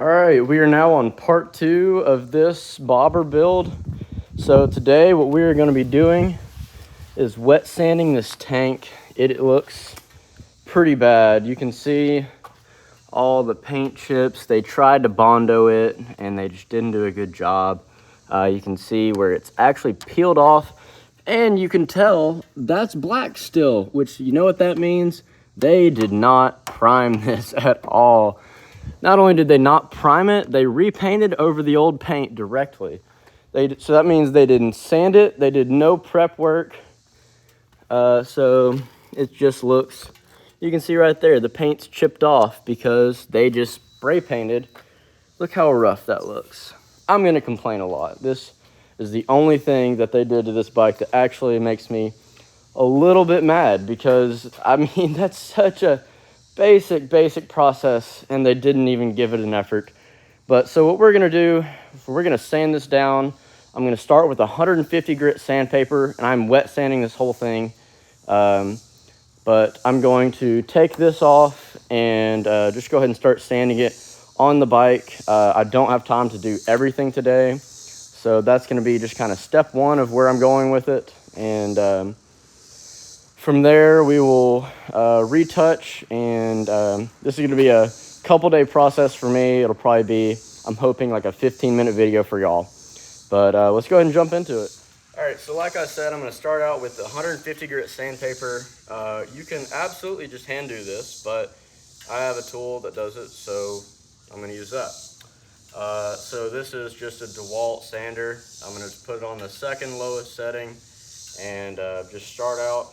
All right, we are now on part 2 of this bobber build. So today what we are going to be doing is wet sanding this tank. It looks pretty bad. You can see all the paint chips. They tried to Bondo it and they just didn't do a good job. You can see where it's actually peeled off, and you can tell that's black still, which, you know what that means? They did not prime this at all. Not only did they not prime it, they repainted over the old paint directly. So that means they didn't sand it, they did no prep work. So it just looks, you can see right there, the paint's chipped off because they just spray painted. Look how rough that looks. I'm gonna complain a lot. This is the only thing that they did to this bike that actually makes me a little bit mad, because I mean, that's such a basic process and they didn't even give it an effort. But so what we're gonna do, we're gonna sand this down. I'm gonna start with 150 grit sandpaper, and I'm wet sanding this whole thing. But I'm going to take this off and just go ahead and start sanding it on the bike. I don't have time to do everything today, so that's gonna be just kind of step 1 of where I'm going with it. And from there, we will retouch, and this is going to be a couple day process for me. It'll probably be, I'm hoping, like a 15-minute video for y'all. But let's go ahead and jump into it. All right, so like I said, I'm going to start out with the 150 grit sandpaper. You can absolutely just hand do this, but I have a tool that does it, so I'm going to use that. So this is just a DeWalt sander. I'm going to put it on the second lowest setting and just start out.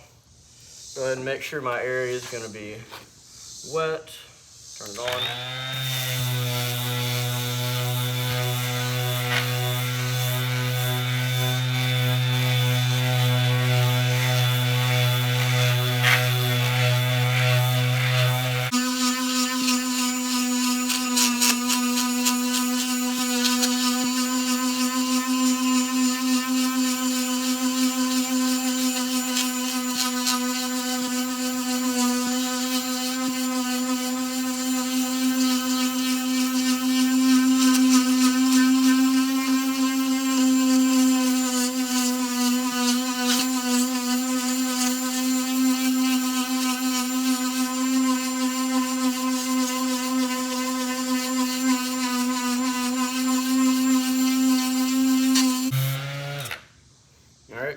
Go ahead and make sure my area is going to be wet. Turn it on.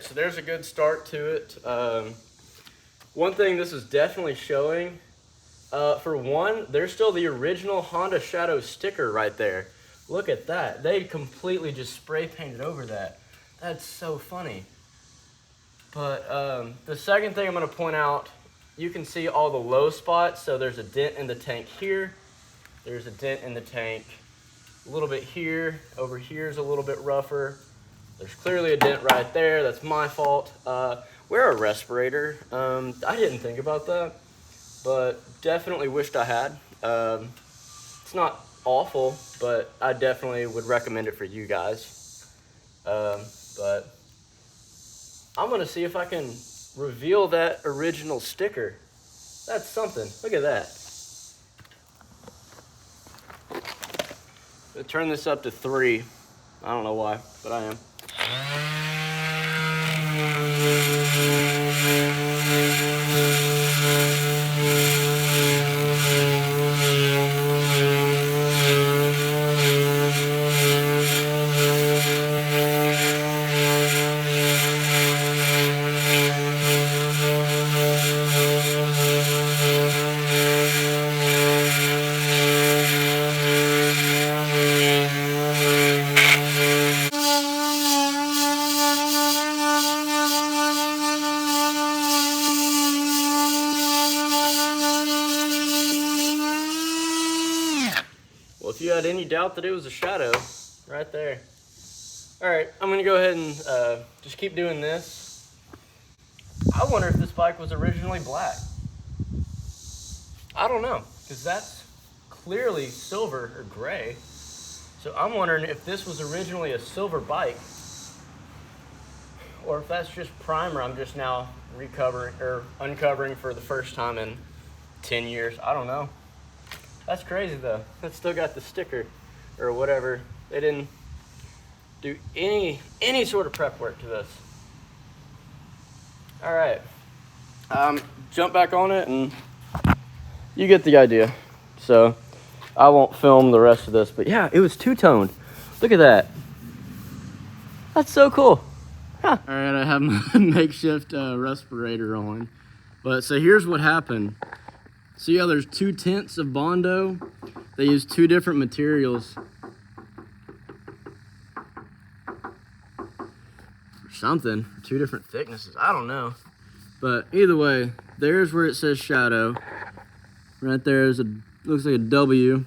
So there's a good start to it. One thing this is definitely showing, for one, there's still the original Honda Shadow sticker right there. Look at that. They completely just spray painted over that. That's so funny. But the second thing I'm going to point out, you can see all the low spots. So there's a dent in the tank here. There's a dent in the tank a little bit here. Over here is a little bit rougher. There's clearly a dent right there. That's my fault. Wear a respirator. I didn't think about that, but definitely wished I had. It's not awful, but I definitely would recommend it for you guys. But I'm gonna see if I can reveal that original sticker. That's something. Look at that. I'll turn this up to 3. I don't know why, but I am. If you had any doubt that it was a shadow, right there. All right, I'm gonna go ahead and just keep doing this. I wonder if this bike was originally black. I don't know, because that's clearly silver or gray. So I'm wondering if this was originally a silver bike, or if that's just primer I'm just now uncovering for the first time in 10 years. I don't know. That's crazy though. It's still got the sticker or whatever. They didn't do any sort of prep work to this. All right, jump back on it and you get the idea. So I won't film the rest of this, but yeah, it was two-toned. Look at that. That's so cool. Huh. All right, I have my makeshift respirator on. But so here's what happened. See how there's two tints of Bondo? They use two different materials. Or something, two different thicknesses, I don't know. But either way, there's where it says shadow. Right there is looks like a W.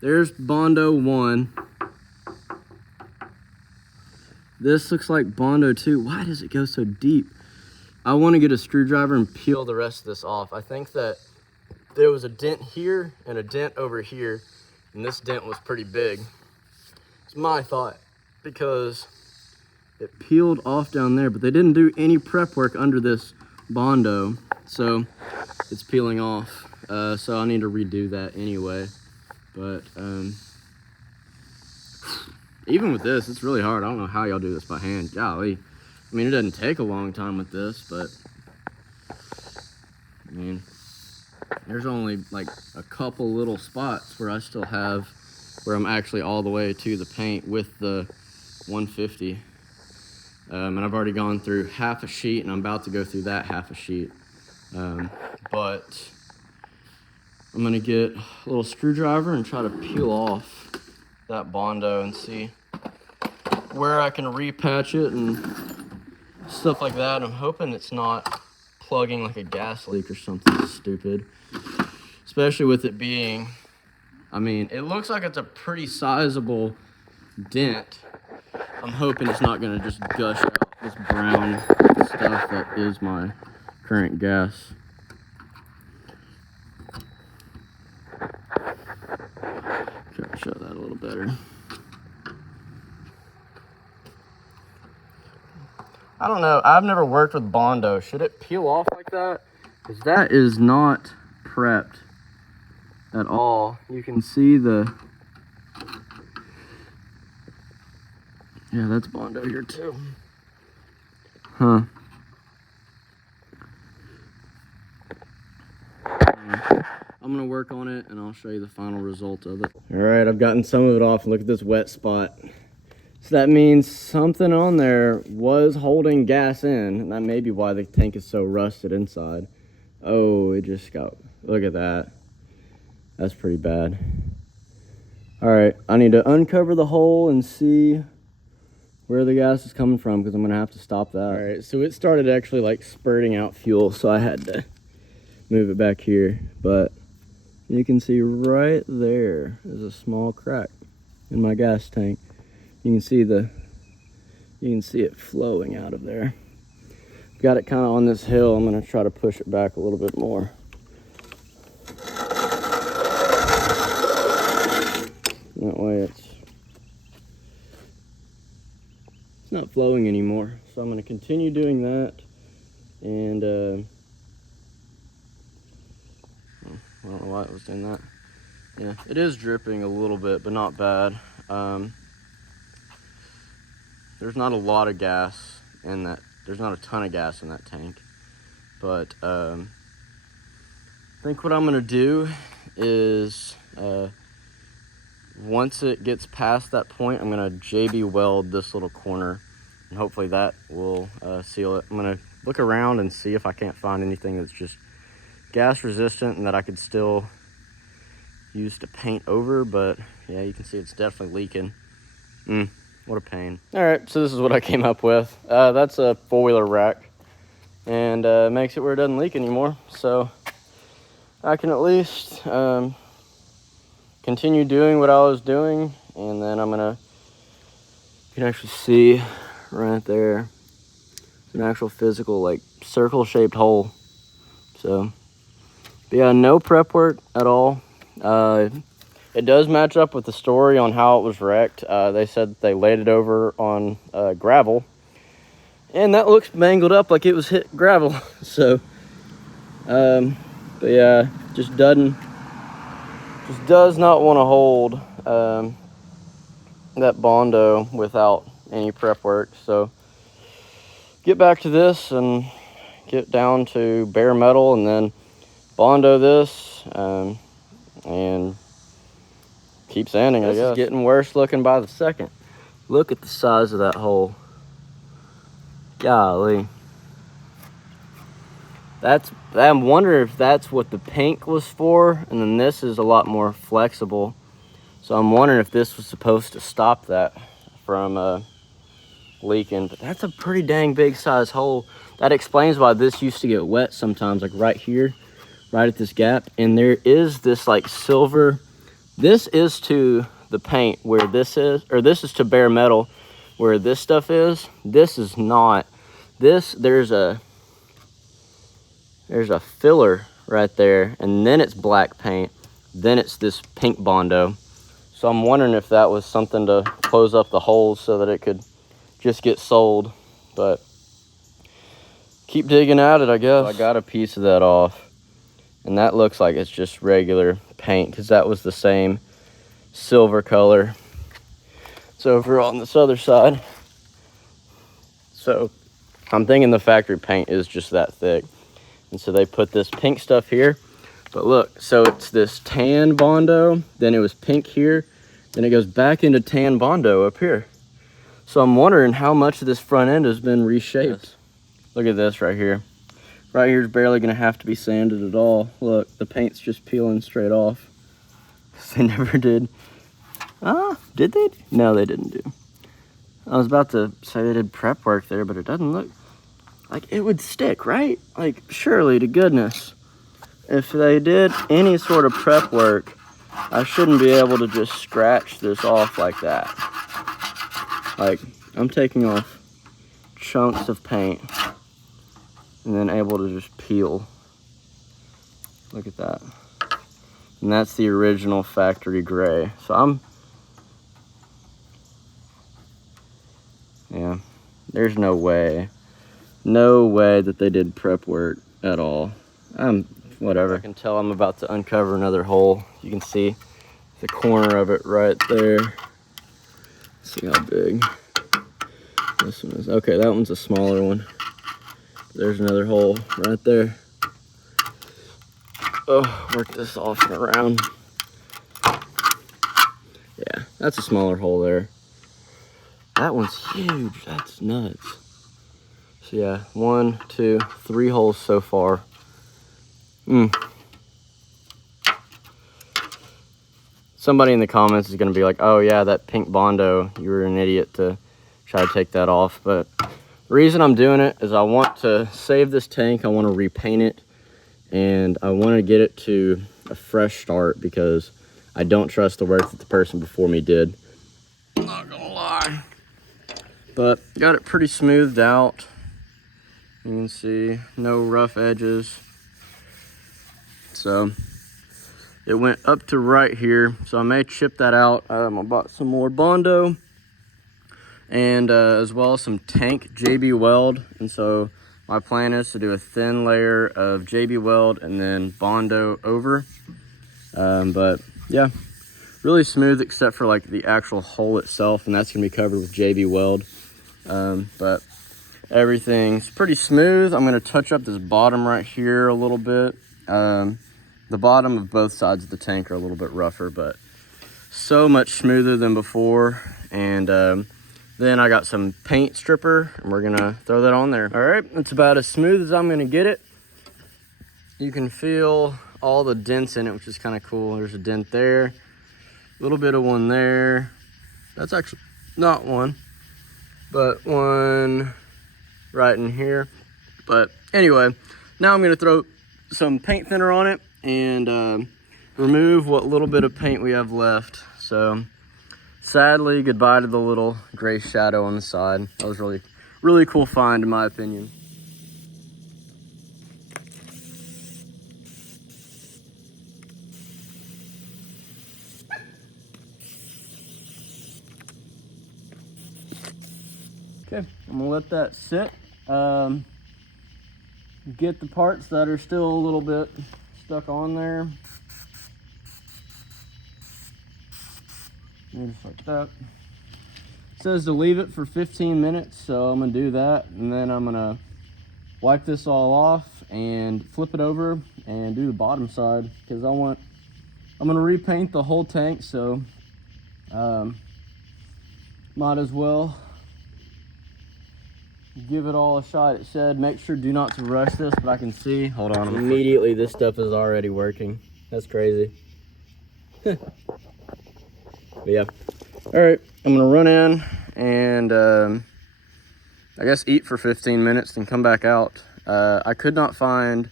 There's Bondo 1. This looks like Bondo 2. Why does it go so deep? I want to get a screwdriver and peel the rest of this off. I think that there was a dent here and a dent over here, and this dent was pretty big. It's my thought, because it peeled off down there, but they didn't do any prep work under this Bondo, so it's peeling off. So I need to redo that anyway. But even with this, it's really hard. I don't know how y'all do this by hand. Golly. I mean, it doesn't take a long time with this, but I mean, there's only like a couple little spots where I still have, where I'm actually all the way to the paint with the 150. And I've already gone through half a sheet, and I'm about to go through that half a sheet. But I'm gonna get a little screwdriver and try to peel off that Bondo and see where I can repatch it and stuff like that. I'm hoping it's not plugging like a gas leak or something stupid, especially with it being, I mean, it looks like it's a pretty sizable dent. I'm hoping it's not gonna just gush out this brown stuff that is my current gas. Try to show that a little better. I don't know, I've never worked with Bondo. Should it peel off like that? Because that is not prepped at all. You can see the, yeah, that's Bondo here too. Huh. I'm gonna work on it and I'll show you the final result of it. All right, I've gotten some of it off. Look at this wet spot. So that means something on there was holding gas in, and that may be why the tank is so rusted inside. Oh, it just got, look at that. That's pretty bad. All right, I need to uncover the hole and see where the gas is coming from, because I'm gonna have to stop that. All right, so it started actually like spurting out fuel, so I had to move it back here. But you can see right there is a small crack in my gas tank. You can see it flowing out of there. Got it kind of on this hill. I'm gonna try to push it back a little bit more. That way it's not flowing anymore. So I'm gonna continue doing that. And I don't know why it was doing that. Yeah, it is dripping a little bit, but not bad. There's not a lot of gas in that. There's not a ton of gas in that tank. But I think what I'm gonna do is once it gets past that point, I'm gonna JB weld this little corner, and hopefully that will seal it. I'm gonna look around and see if I can't find anything that's just gas resistant and that I could still use to paint over. But yeah, you can see it's definitely leaking. What a pain. All right, so this is what I came up with. That's a four-wheeler rack, and makes it where it doesn't leak anymore. So I can at least continue doing what I was doing, and then I'm gonna, you can actually see right there, it's an actual physical like circle-shaped hole. So, but yeah, no prep work at all. It does match up with the story on how it was wrecked. They said that they laid it over on gravel, and that looks mangled up like it was hit gravel. So, but yeah, just doesn't Just does not want to hold that Bondo without any prep work. So get back to this and get down to bare metal and then Bondo this and keep sanding, I guess. This is getting worse looking by the second. Look at the size of that hole. Golly. I'm wondering if that's what the pink was for, and then this is a lot more flexible. So I'm wondering if this was supposed to stop that from leaking. But that's a pretty dang big size hole. That explains why this used to get wet sometimes, like right here, right at this gap. And there is this like silver, this is to the paint where this is, or this is to bare metal where this stuff is. This is not. This, there's a filler right there, and then it's black paint, then it's this pink Bondo. So I'm wondering if that was something to close up the holes so that it could just get sold. But keep digging at it, I guess. So I got a piece of that off, and that looks like it's just regular paint because that was the same silver color. So over on this other side, so I'm thinking the factory paint is just that thick. And so they put this pink stuff here. But look, so it's this tan Bondo, then it was pink here, then it goes back into tan Bondo up here. So I'm wondering how much of this front end has been reshaped. Yes. Look at this right here. Right here is barely gonna have to be sanded at all. Look, the paint's just peeling straight off. They never did. Did they? No, they didn't do. I was about to say they did prep work there, but it doesn't look like it would stick, right? Like, surely to goodness, if they did any sort of prep work, I shouldn't be able to just scratch this off like that. Like, I'm taking off chunks of paint and then able to just peel. Look at that. And that's the original factory gray. So yeah, there's no way that they did prep work at all. Whatever. I can tell I'm about to uncover another hole. You can see the corner of it right there. Let's see how big this one is. Okay, that one's a smaller one. There's another hole right there. Oh, work this off and around. Yeah, that's a smaller hole there. That one's huge. That's nuts. So yeah, 1, 2, 3 holes so far. Somebody in the comments is gonna be like, oh yeah, that pink Bondo, you were an idiot to try to take that off. But the reason I'm doing it is I want to save this tank. I want to repaint it, and I want to get it to a fresh start because I don't trust the work that the person before me did. I'm not gonna lie. But got it pretty smoothed out. You can see no rough edges. So it went up to right here. So I may chip that out. I bought some more Bondo and as well as some tank JB Weld. And so my plan is to do a thin layer of JB Weld and then Bondo over. But yeah, really smooth except for like the actual hole itself, and that's gonna be covered with JB Weld. But everything's pretty smooth. I'm gonna touch up this bottom right here a little bit. The bottom of both sides of the tank are a little bit rougher, but so much smoother than before. And then I got some paint stripper, and we're gonna throw that on there. All right, it's about as smooth as I'm gonna get it. You can feel all the dents in it, which is kind of cool. There's a dent there, a little bit of one there. That's actually not one, but one right in here. But anyway, now I'm gonna throw some paint thinner on it and remove what little bit of paint we have left. So sadly, goodbye to the little gray shadow on the side. That was really cool find in my opinion. Okay, I'm gonna let that sit. Get the parts that are still a little bit stuck on there. Just like that. It says to leave it for 15 minutes, so I'm gonna do that, and then I'm gonna wipe this all off and flip it over and do the bottom side, because I'm gonna repaint the whole tank, so might as well give it all a shot. It said make sure do not to rush this, but I can see, hold on, immediately this stuff is already working. That's crazy. But yeah, all right, I'm gonna run in and I guess eat for 15 minutes and come back out. I could not find,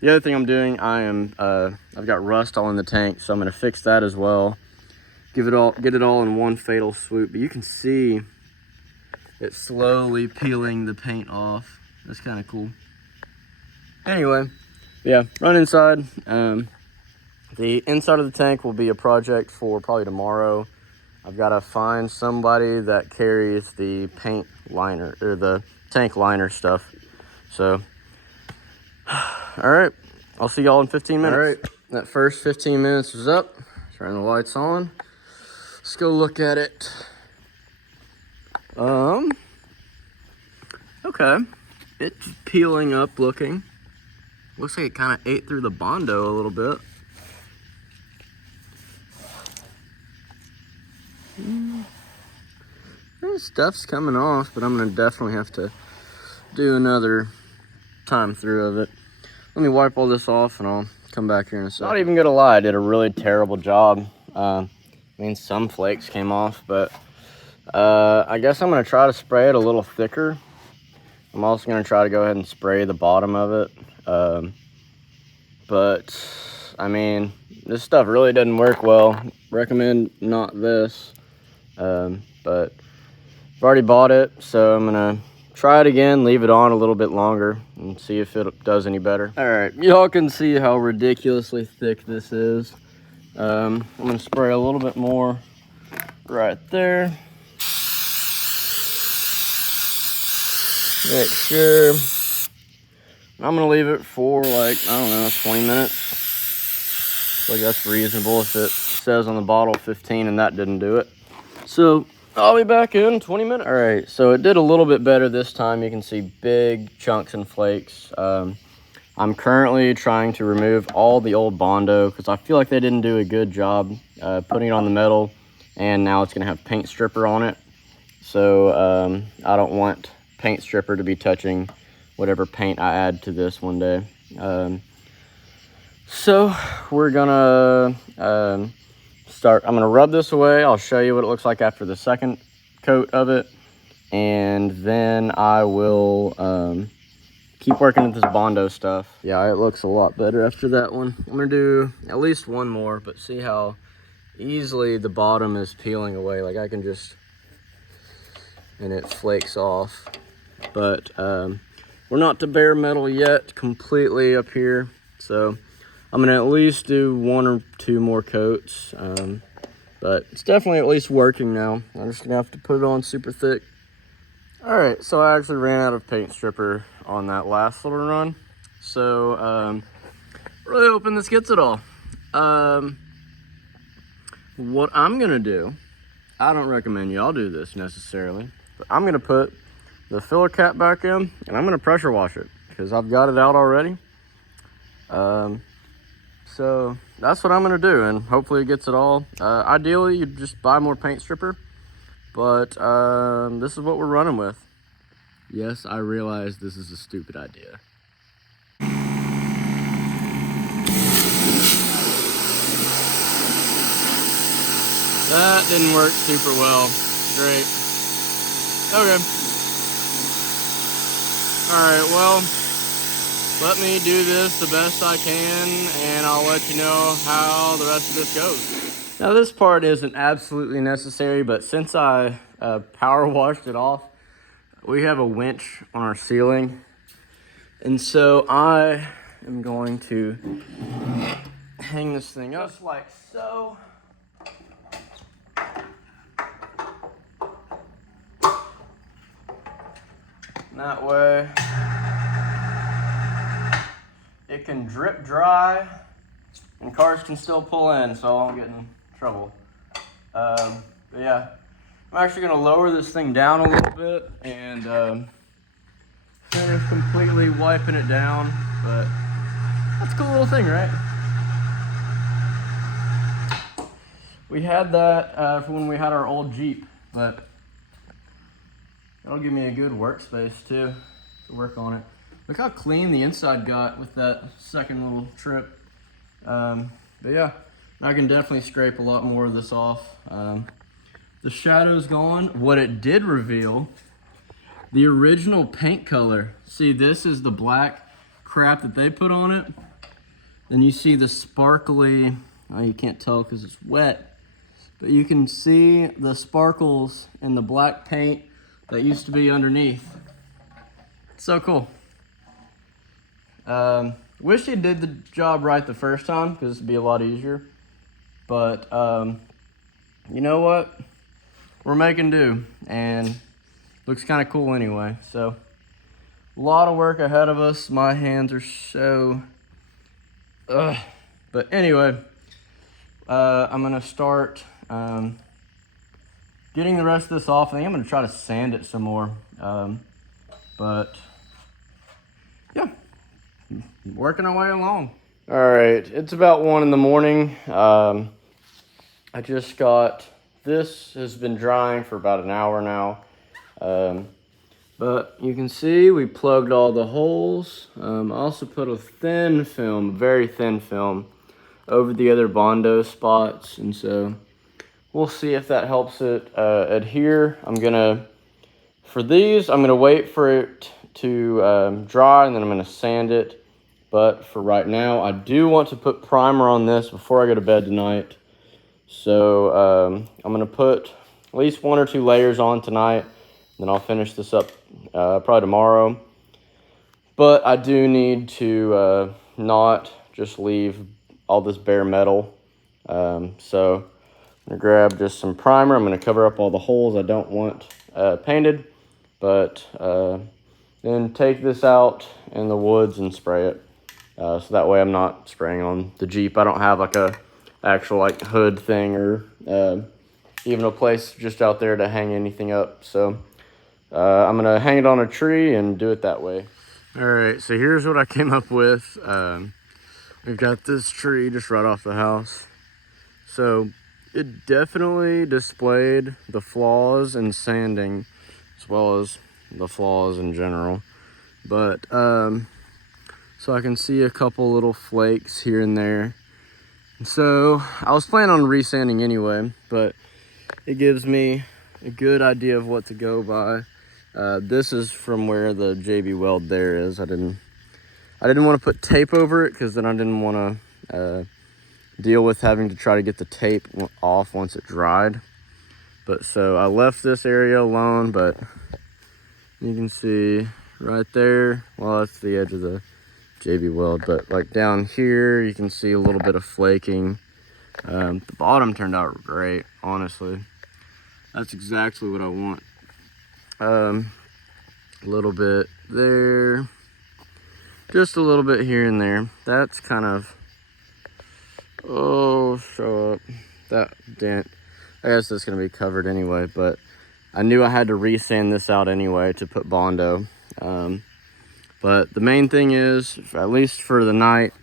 the other thing I'm doing, I've got rust all in the tank, so I'm gonna fix that as well. Get it all in one fatal swoop. But you can see it slowly peeling the paint off. That's kind of cool. Anyway, yeah, run inside. The inside of the tank will be a project for probably tomorrow. I've got to find somebody that carries the paint liner, or the tank liner stuff. So, all right, I'll see y'all in 15 minutes. All right, that first 15 minutes is up. Turn the lights on. Let's go look at it. Okay, it's peeling up looking. Looks like it kind of ate through the Bondo a little bit. Stuff's coming off, but I'm gonna definitely have to do another time through of it. Let me wipe all this off and I'll come back here in a second. Not even gonna lie, I did a really terrible job. I mean, some flakes came off, but I guess I'm gonna try to spray it a little thicker. I'm also gonna try to go ahead and spray the bottom of it. But I mean, this stuff really doesn't work well. Recommend not this. But I've already bought it, so I'm gonna try it again, leave it on a little bit longer and see if it does any better. All right, y'all can see how ridiculously thick this is. I'm gonna spray a little bit more right there. Make sure. I'm gonna leave it for like, I don't know, 20 minutes. Like that's reasonable if it says on the bottle 15 and that didn't do it. So I'll be back in 20 minutes. All right, so it did a little bit better this time. You can see big chunks and flakes. I'm currently trying to remove all the old Bondo because I feel like they didn't do a good job putting it on the metal, and now it's gonna have paint stripper on it. So I don't want paint stripper to be touching whatever paint I add to this one day. So we're gonna I'm gonna rub this away. I'll show you what it looks like after the second coat of it, and then I will keep working with this Bondo stuff. Yeah, it looks a lot better after that one. I'm gonna do at least one more, but see how easily the bottom is peeling away. Like I can just, and it flakes off. But we're not to bare metal yet completely up here, so I'm gonna at least do one or two more coats, but it's definitely at least working now. I'm just gonna have to put it on super thick. All right, so I actually ran out of paint stripper on that last little run, so really hoping this gets it all. What I'm gonna do, I don't recommend y'all do this necessarily, but I'm gonna put the filler cap back in and I'm gonna pressure wash it because I've got it out already. So that's what I'm gonna do, and hopefully it gets it all. Ideally, you just buy more paint stripper, but this is what we're running with. Yes, I realize this is a stupid idea. That didn't work super well. Great. Okay. All right, well, let me do this the best I can, and I'll let you know how the rest of this goes. Now, this part isn't absolutely necessary, but since I power washed it off, we have a winch on our ceiling, and so I am going to hang this thing up just like so. That way it can drip dry and cars can still pull in, so I won't get in trouble. But yeah, I'm actually gonna lower this thing down a little bit and finish completely wiping it down. But that's a cool little thing, right? We had that for when we had our old Jeep, but that'll give me a good workspace too to work on it. Look how clean the inside got with that second little trip. But yeah, I can definitely scrape a lot more of this off. The shadow's gone. What it did reveal, the original paint color. See, this is the black crap that they put on it. Then you see the sparkly, oh, you can't tell because it's wet, but you can see the sparkles in the black paint that used to be underneath. It's so cool. Wish he did the job right the first time because it'd be a lot easier. But you know what? We're making do, and looks kind of cool anyway. So a lot of work ahead of us. My hands are so but anyway, I'm gonna start getting the rest of this off. I think I'm gonna try to sand it some more. But yeah, working our way along. All right, it's about 1 in the morning. I just got, this has been drying for about an hour now. But you can see we plugged all the holes. I also put a thin film, very thin film, over the other Bondo spots. And so we'll see if that helps it adhere. For these, I'm gonna wait for it to dry, and then I'm gonna sand it. But for right now, I do want to put primer on this before I go to bed tonight. So I'm gonna put at least 1 or 2 layers on tonight. Then I'll finish this up probably tomorrow. But I do need to not just leave all this bare metal. So I'm gonna grab just some primer. I'm gonna cover up all the holes I don't want painted. But then take this out in the woods and spray it. So that way I'm not spraying on the Jeep. I don't have like a actual like hood thing or even a place just out there to hang anything up. So I'm gonna hang it on a tree and do it that way. All right, so here's what I came up with. We've got this tree just right off the house. So it definitely displayed the flaws in sanding as well as the flaws in general. But so I can see a couple little flakes here and there. And so I was planning on resanding anyway, but it gives me a good idea of what to go by. This is from where the JB weld there is. I didn't want to put tape over it because then I didn't want to deal with having to try to get the tape off once it dried. But so I left this area alone, but you can see right there, well, that's the edge of the JB weld, but like down here, you can see a little bit of flaking. The bottom turned out great, honestly. That's exactly what I want. A little bit there, just a little bit here and there. That's kind of, oh, show up. That dent, I guess that's gonna be covered anyway, but I knew I had to resand this out anyway to put Bondo. But the main thing is, at least for the night,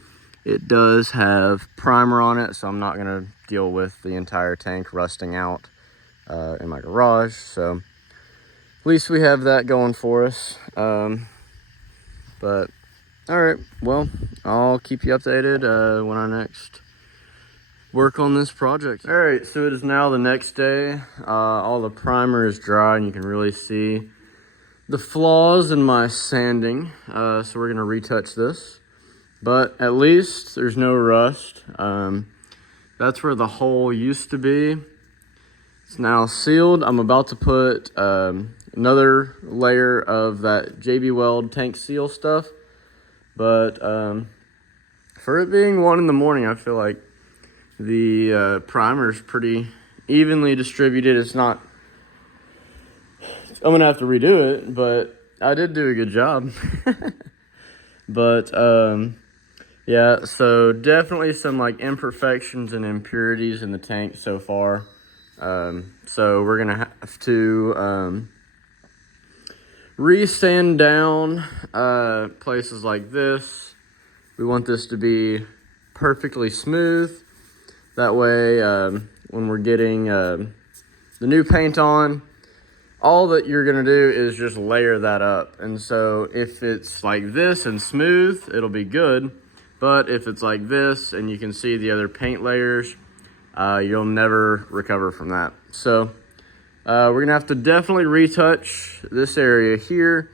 it does have primer on it, so I'm not gonna deal with the entire tank rusting out in my garage. So at least we have that going for us. But all right, well, I'll keep you updated when I next work on this project. All right, so it is now the next day. All the primer is dry and you can really see the flaws in my sanding. So we're gonna retouch this, but at least there's no rust. That's where the hole used to be. It's now sealed. I'm about to put another layer of that JB Weld tank seal stuff, but for it being 1 in the morning, I feel like the primer is pretty evenly distributed. It's not, I'm gonna have to redo it, but I did do a good job. But yeah, so definitely some like imperfections and impurities in the tank so far. So we're gonna have to re-sand down places like this. We want this to be perfectly smooth. That way, when we're getting the new paint on, all that you're gonna do is just layer that up. And so if it's like this and smooth, it'll be good. But if it's like this and you can see the other paint layers, you'll never recover from that. So we're gonna have to definitely retouch this area here,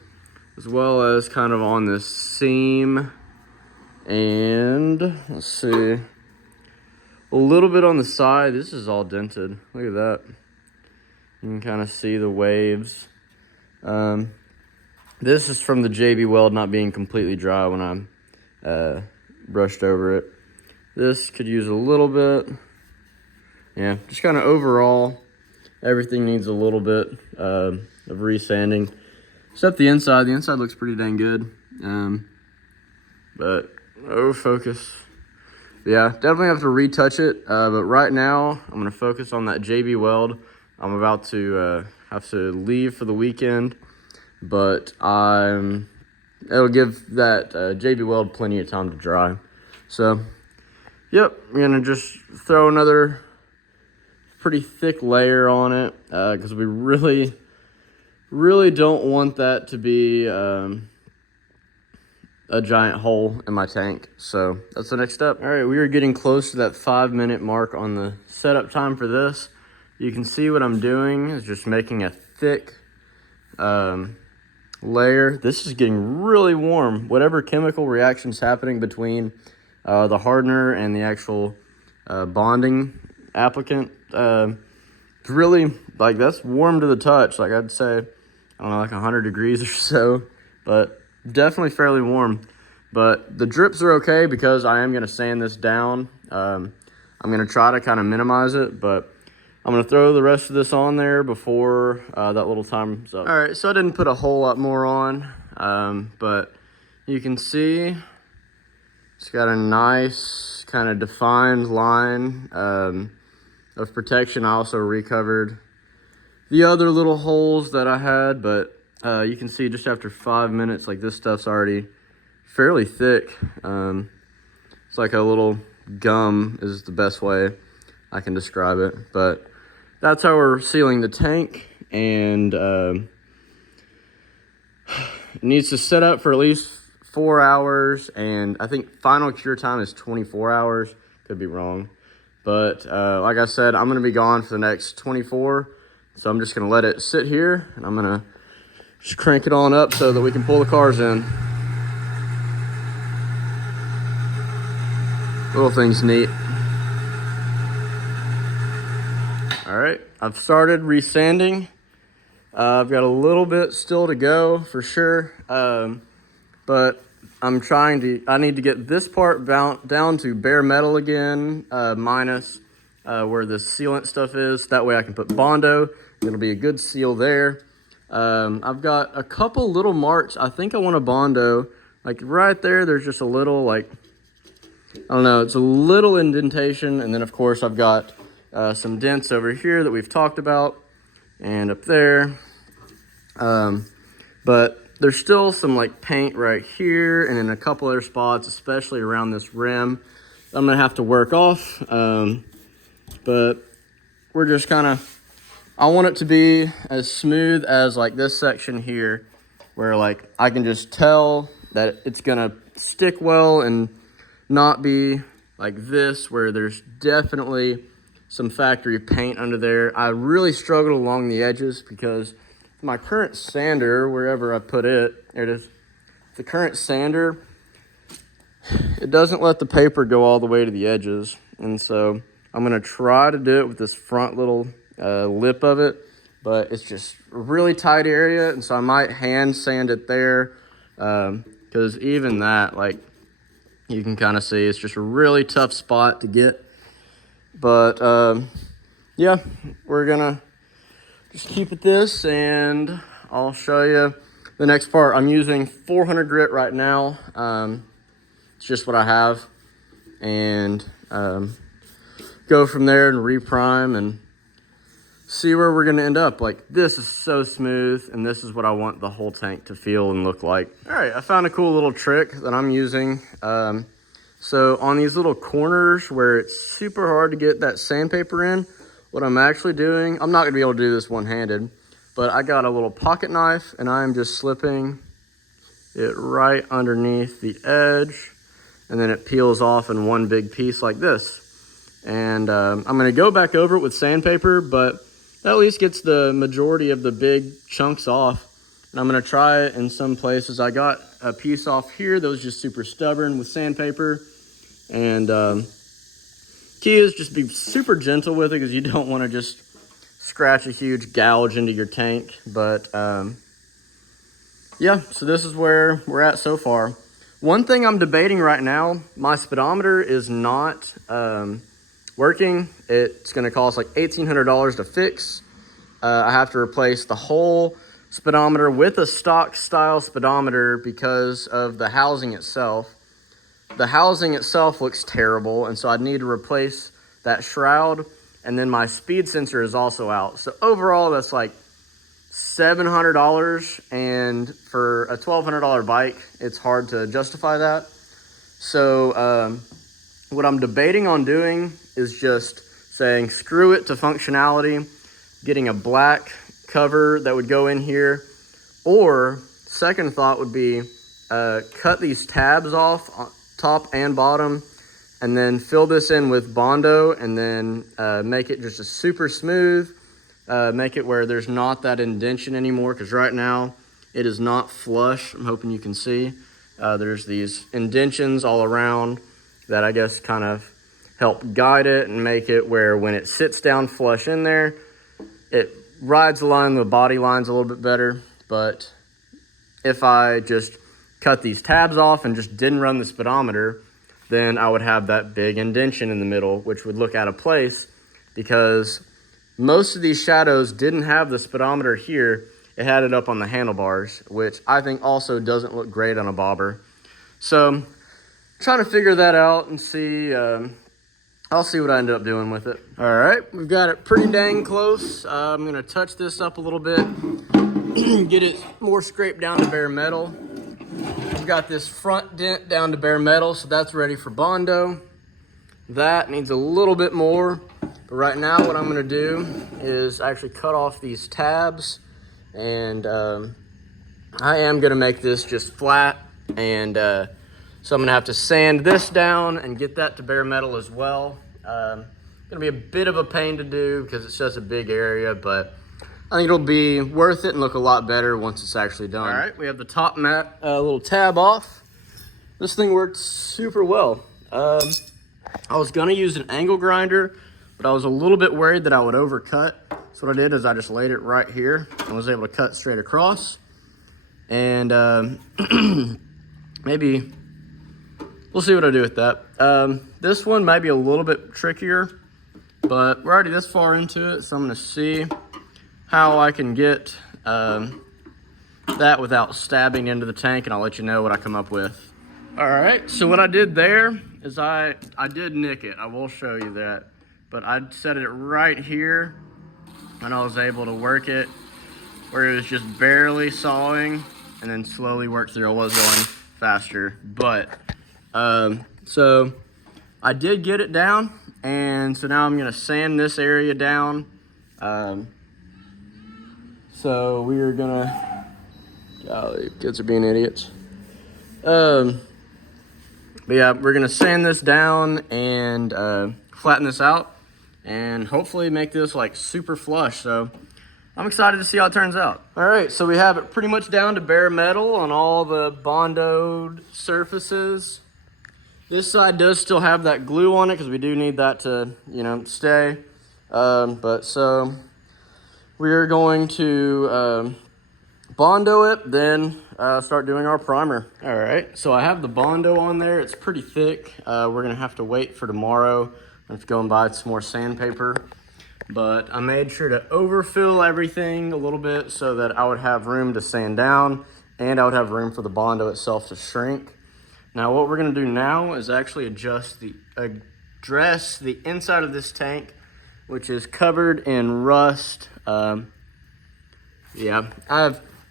as well as kind of on this seam. And let's see, a little bit on the side. This is all dented. Look at that. You can kind of see the waves. This is from the JB weld not being completely dry when I brushed over it. This could use a little bit. Yeah, just kind of overall, everything needs a little bit of resanding. Except the inside. The inside looks pretty dang good. But oh, focus. Yeah, definitely have to retouch it. But right now, I'm gonna focus on that JB weld. I'm about to have to leave for the weekend, but it'll give that JB weld plenty of time to dry. So, yep, I'm gonna just throw another pretty thick layer on it because we really don't want that to be a giant hole in my tank. So that's the next step. All right, we are getting close to that 5-minute mark on the setup time for this. You can see what I'm doing is just making a thick layer. This is getting really warm. Whatever chemical reaction's happening between the hardener and the actual bonding applicant, really, like, that's warm to the touch. Like, I'd say, I don't know, like 100 degrees or so, but definitely fairly warm. But the drips are okay because I am going to sand this down. I'm going to try to kind of minimize it, but I'm going to throw the rest of this on there before that little time's up. All right, so I didn't put a whole lot more on, but you can see it's got a nice kind of defined line of protection. I also recovered the other little holes that I had, but you can see just after 5 minutes, like, this stuff's already fairly thick. It's like a little gum is the best way I can describe it. But that's how we're sealing the tank, and it needs to set up for at least 4 hours, and I think final cure time is 24 hours. Could be wrong. But like I said, I'm going to be gone for the next 24, so I'm just going to let it sit here, and I'm going to just crank it on up so that we can pull the cars in. Little thing's neat. All right, I've started resanding. I've got a little bit still to go for sure, but I need to get this part down to bare metal again, minus where the sealant stuff is. That way I can put Bondo. It'll be a good seal there. I've got a couple little marks. I think I want a Bondo. Like right there, there's just a little, like, I don't know, it's a little indentation. And then of course I've got some dents over here that we've talked about, and up there. But there's still some like paint right here and in a couple other spots, especially around this rim, I'm gonna have to work off. But we're just kind of, I want it to be as smooth as like this section here, where like I can just tell that it's gonna stick well and not be like this, where there's definitely some factory paint under there. I really struggled along the edges because my current sander, wherever I put it, there it is. The current sander, it doesn't let the paper go all the way to the edges. And so I'm gonna try to do it with this front little lip of it, but it's just a really tight area. And so I might hand sand it there, because even that, like, you can kind of see it's just a really tough spot to get. But yeah, we're gonna just keep at this, and I'll show you the next part. I'm using 400 grit right now. It's just what I have, and go from there and reprime and see where we're gonna end up. Like, this is so smooth, and this is what I want the whole tank to feel and look like. All right, I found a cool little trick that I'm using. So on these little corners where it's super hard to get that sandpaper in, what I'm actually doing, I'm not gonna be able to do this one-handed, but I got a little pocket knife and I'm just slipping it right underneath the edge, and then it peels off in one big piece like this. And I'm gonna go back over it with sandpaper, but that at least gets the majority of the big chunks off. And I'm gonna try it in some places. I got a piece off here that was just super stubborn with sandpaper. And key is just be super gentle with it, because you don't wanna just scratch a huge gouge into your tank. But yeah, so this is where we're at so far. One thing I'm debating right now, my speedometer is not working. It's gonna cost like $1,800 to fix. I have to replace the whole speedometer with a stock style speedometer because of the housing itself. The housing itself looks terrible, and so I need to replace that shroud, and then my speed sensor is also out. So overall, that's like $700, and for a $1,200 bike, it's hard to justify that. So what I'm debating on doing is just saying screw it to functionality, getting a black cover that would go in here, or second thought would be cut these tabs off top and bottom, and then fill this in with Bondo, and then make it just a super smooth, make it where there's not that indentation anymore, because right now it is not flush. I'm hoping you can see. There's these indentions all around that I guess kind of help guide it and make it where when it sits down flush in there, it rides the line, the body lines a little bit better. But if I just cut these tabs off and just didn't run the speedometer, then I would have that big indentation in the middle, which would look out of place, because most of these shadows didn't have the speedometer here. It had it up on the handlebars, which I think also doesn't look great on a bobber. So trying to figure that out and see, I'll see what I ended up doing with it. All right, we've got it pretty dang close. I'm gonna touch this up a little bit, get it more scraped down to bare metal. I've got this front dent down to bare metal, so that's ready for Bondo. That needs a little bit more, but right now what I'm gonna do is actually cut off these tabs, and I am gonna make this just flat, and so I'm gonna have to sand this down and get that to bare metal as well. Gonna be a bit of a pain to do because it's just a big area, but I think it'll be worth it and look a lot better once it's actually done. All right, we have the top mat, little tab off. This thing worked super well. I was gonna use an angle grinder, but I was a little bit worried that I would overcut. So what I did is I just laid it right here and was able to cut straight across. And maybe, we'll see what I do with that. This one might be a little bit trickier, but we're already this far into it, so I'm gonna see how I can get that without stabbing into the tank, and I'll let you know what I come up with. All right, so what I did there is I did nick it. I will show you that, but I set it right here, and I was able to work it where it was just barely sawing, and then slowly work through. I was going faster, but so I did get it down, and so now I'm gonna sand this area down. So we are gonna, golly, kids are being idiots. But yeah, we're gonna sand this down and flatten this out, and hopefully make this like super flush. So I'm excited to see how it turns out. All right, so we have it pretty much down to bare metal on all the Bondoed surfaces. This side does still have that glue on it because we do need that to, you know, stay. But so we're going to Bondo it, then start doing our primer. All right, so I have the Bondo on there. It's pretty thick. We're gonna have to wait for tomorrow. I have to go and buy some more sandpaper. But I made sure to overfill everything a little bit so that I would have room to sand down, and I would have room for the Bondo itself to shrink. Now what we're gonna do now is actually address the inside of this tank which is covered in rust. Yeah,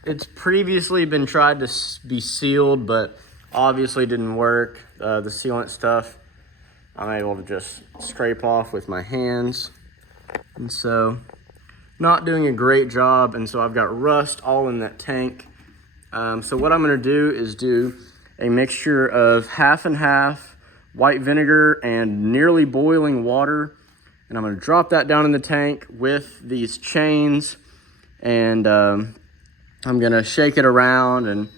it's previously been tried to be sealed, but obviously didn't work. The sealant stuff I'm able to just scrape off with my hands. And so, not doing a great job, and so I've got rust all in that tank. So what I'm gonna do is do a mixture of half and half white vinegar and nearly boiling water. And I'm gonna drop that down in the tank with these chains, and I'm gonna shake it around and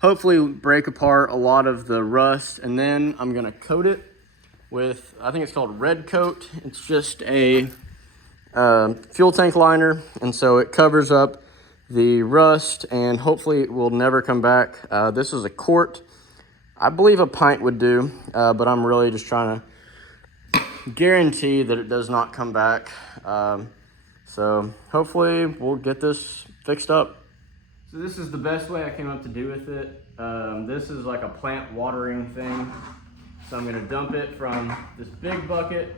hopefully break apart a lot of the rust. And then I'm gonna coat it with, I think it's called Red Coat. It's just a fuel tank liner, and so it covers up the rust and hopefully it will never come back. This is a quart. I believe a pint would do, but I'm really just trying to guarantee that it does not come back. So hopefully we'll get this fixed up. So this is the best way I came up to do with it. This is like a plant watering thing. So I'm gonna dump it from this big bucket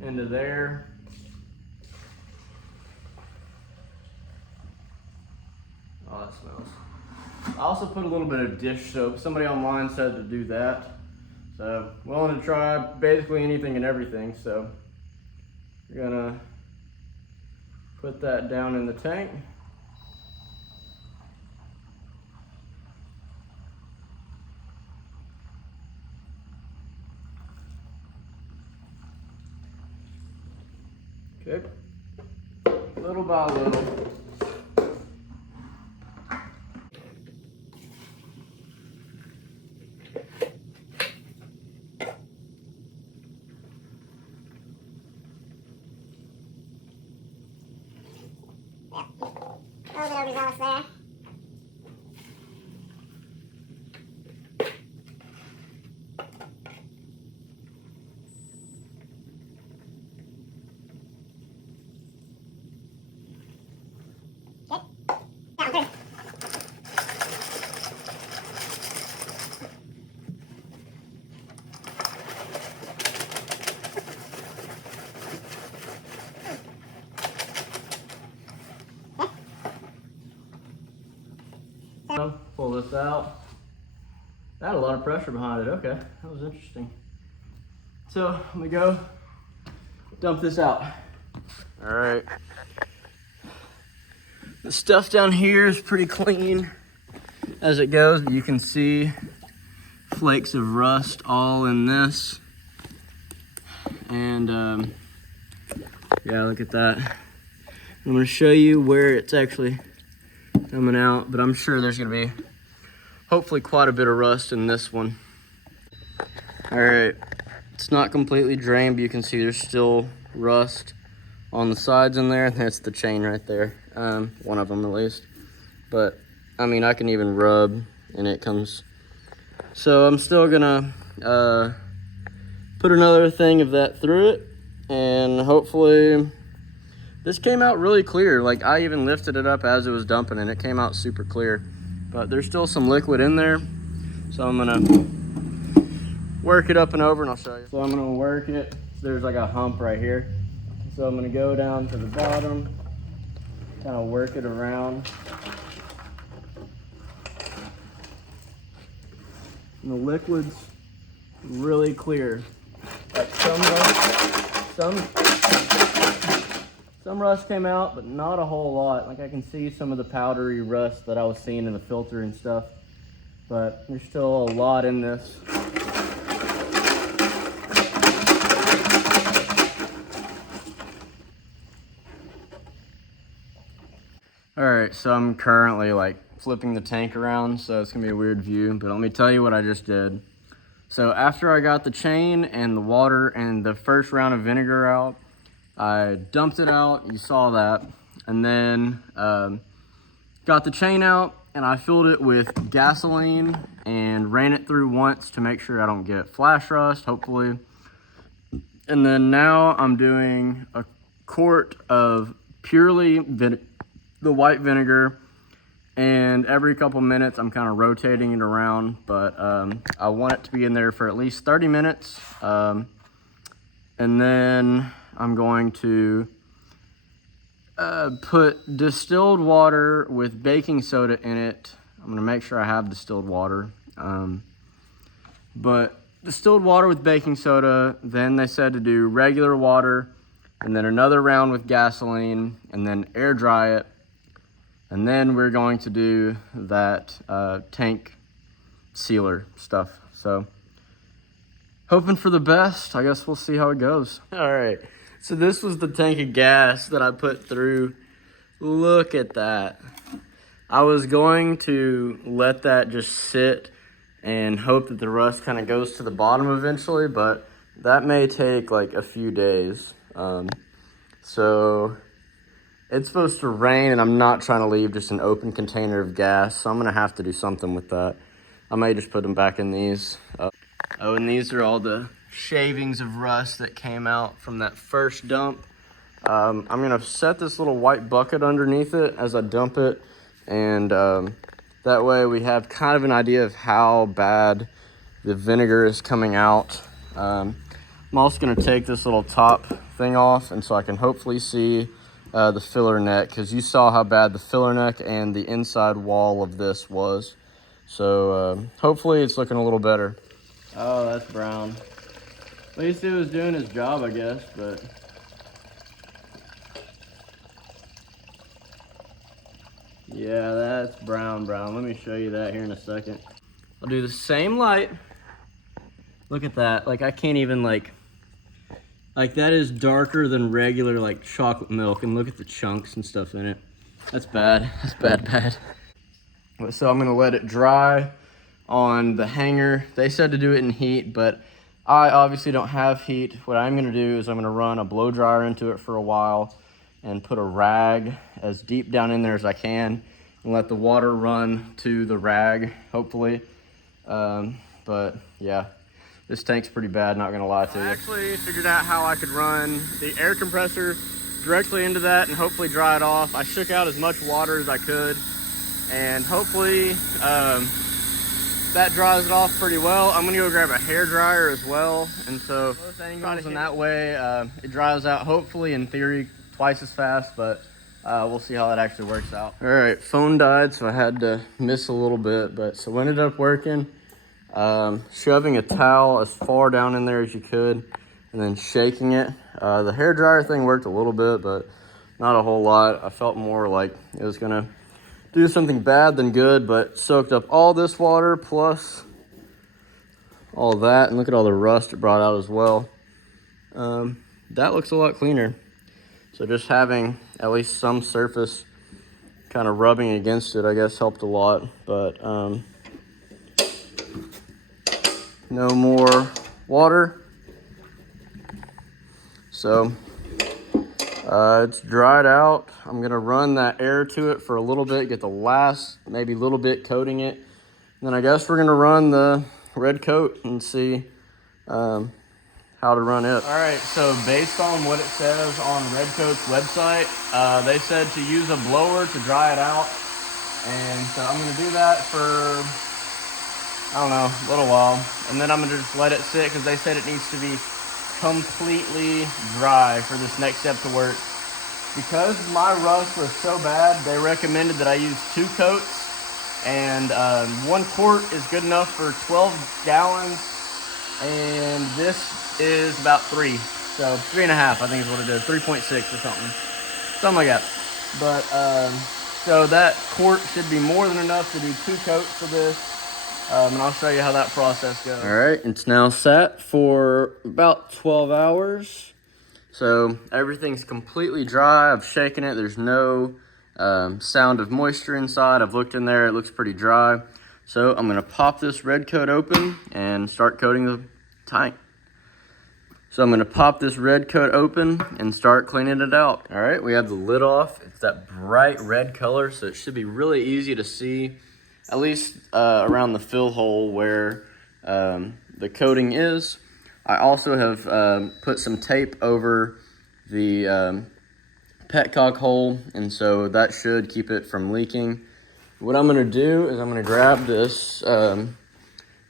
into there. Oh, that smells. I also put a little bit of dish soap. Somebody online said to do that. So, willing to try basically anything and everything. So, we're gonna put that down in the tank. Okay. Little by little. There. Okay. Pull this out. That had a lot of pressure behind it. Okay, that was interesting. So let me go dump this out. All right. The stuff down here is pretty clean as it goes, but you can see flakes of rust all in this. And yeah, look at that. I'm gonna show you where it's actually coming out, but I'm sure there's gonna be hopefully quite a bit of rust in this one. All right, it's not completely drained, but you can see there's still rust on the sides in there. That's the chain right there, one of them at least. But I mean, I can even rub and it comes. So I'm still gonna put another thing of that through it, and hopefully this came out really clear. Like, I even lifted it up as it was dumping and it came out super clear. But there's still some liquid in there. So I'm gonna work it up and over and I'll show you. So I'm gonna work it. There's like a hump right here. So I'm gonna go down to the bottom, kind of work it around. And the liquid's really clear. Like some rust came out, but not a whole lot. Like, I can see some of the powdery rust that I was seeing in the filter and stuff, but there's still a lot in this. All right, so I'm currently like flipping the tank around, so it's gonna be a weird view, but let me tell you what I just did. So after I got the chain and the water and the first round of vinegar out, I dumped it out, you saw that, and then got the chain out and I filled it with gasoline and ran it through once to make sure I don't get flash rust, hopefully. And then now I'm doing a quart of purely the white vinegar, and every couple minutes I'm kind of rotating it around, but I want it to be in there for at least 30 minutes. And then I'm going to put distilled water with baking soda in it. I'm gonna make sure I have distilled water. But distilled water with baking soda, then they said to do regular water, and then another round with gasoline, and then air dry it. And then we're going to do that tank sealer stuff. So hoping for the best. I guess we'll see how it goes. All right, so this was the tank of gas that I put through. Look at that. I was going to let that just sit and hope that the rust kind of goes to the bottom eventually, but that may take like a few days. So it's supposed to rain, and I'm not trying to leave just an open container of gas, so I'm gonna have to do something with that. I may just put them back in these. Oh, and these are all the shavings of rust that came out from that first dump. I'm gonna set this little white bucket underneath it as I dump it, and that way we have kind of an idea of how bad the vinegar is coming out. I'm also gonna take this little top thing off, and so I can hopefully see the filler neck, because you saw how bad the filler neck and the inside wall of this was. So hopefully it's looking a little better. Oh, that's brown. At least it was doing his job, I guess, but yeah, that's brown. Let me show you that here in a second. I'll do the same light. Look at that. Like, I can't even like that is darker than regular like chocolate milk, and look at the chunks and stuff in it. That's bad. That's bad. So I'm gonna let it dry on the hanger. They said to do it in heat, but I obviously don't have heat. What I'm gonna do is I'm gonna run a blow dryer into it for a while and put a rag as deep down in there as I can and let the water run to the rag, hopefully. But yeah, this tank's pretty bad, not gonna lie to you. I actually figured out how I could run the air compressor directly into that and hopefully dry it off. I shook out as much water as I could, and hopefully that dries it off pretty well. I'm gonna go grab a hair dryer as well, and so both angles, and that way it dries out, hopefully, in theory, twice as fast, but we'll see how that actually works out. All right, phone died, so I had to miss a little bit, but so it ended up working. Shoving a towel as far down in there as you could, and then shaking it. The hair dryer thing worked a little bit, but not a whole lot. I felt more like it was gonna do something bad than good, but soaked up all this water plus all that, and look at all the rust it brought out as well. That looks a lot cleaner. So just having at least some surface kind of rubbing against it, I guess, helped a lot. But no more water. So it's dried out. I'm gonna run that air to it for a little bit, get the last maybe little bit coating it. And then I guess we're gonna run the red coat and see how to run it. All right, so based on what it says on Red Coat's website, they said to use a blower to dry it out. And so I'm gonna do that for, I don't know, a little while. And then I'm gonna just let it sit, because they said it needs to be completely dry for this next step to work. Because my rust was so bad, they recommended that I use 2 coats, and 1 quart is good enough for 12 gallons, and this is about 3, so 3.5 I think is what it is, 3.6 or something like that. But so that quart should be more than enough to do 2 coats for this. And I'll show you how that process goes. All right, it's now sat for about 12 hours. So everything's completely dry. I've shaken it. There's no sound of moisture inside. I've looked in there. It looks pretty dry. So I'm gonna pop this red coat open and start coating the tank. So I'm gonna pop this red coat open and start cleaning it out. All right, we have the lid off. It's that bright red color, so it should be really easy to see, at least around the fill hole where the coating is. I also have put some tape over the petcock hole, and so that should keep it from leaking. What I'm gonna do is I'm gonna grab this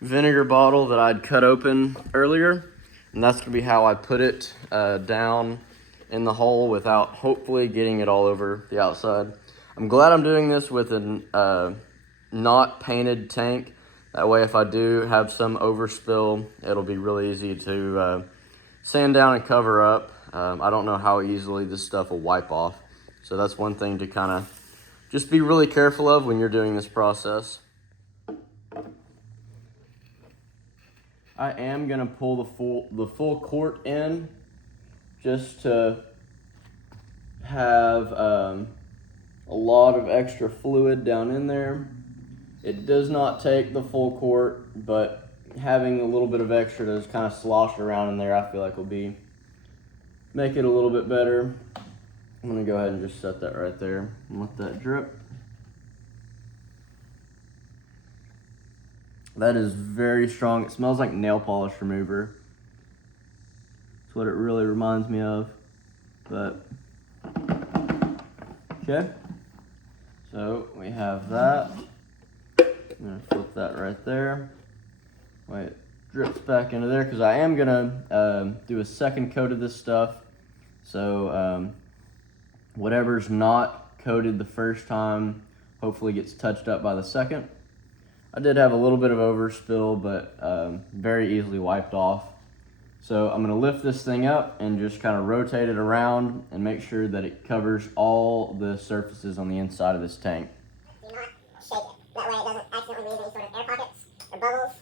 vinegar bottle that I'd cut open earlier, and that's gonna be how I put it down in the hole without hopefully getting it all over the outside. I'm glad I'm doing this with a not painted tank. That way if I do have some overspill, it'll be really easy to sand down and cover up. I don't know how easily this stuff will wipe off. So that's one thing to kind of just be really careful of when you're doing this process. I am gonna pull the full quart in just to have a lot of extra fluid down in there. It does not take the full quart, but having a little bit of extra that's kind of sloshed around in there, I feel like will make it a little bit better. I'm gonna go ahead and just set that right there and let that drip. That is very strong. It smells like nail polish remover. That's what it really reminds me of. But, okay. So we have that. I'm gonna flip that right there. Wait, it drips back into there because I am gonna do a second coat of this stuff. So whatever's not coated the first time hopefully gets touched up by the second. I did have a little bit of overspill, but very easily wiped off. So I'm gonna lift this thing up and just kind of rotate it around and make sure that it covers all the surfaces on the inside of this tank. Do not shake it. That way it doesn't accidentally leave any sort of air pockets or bubbles.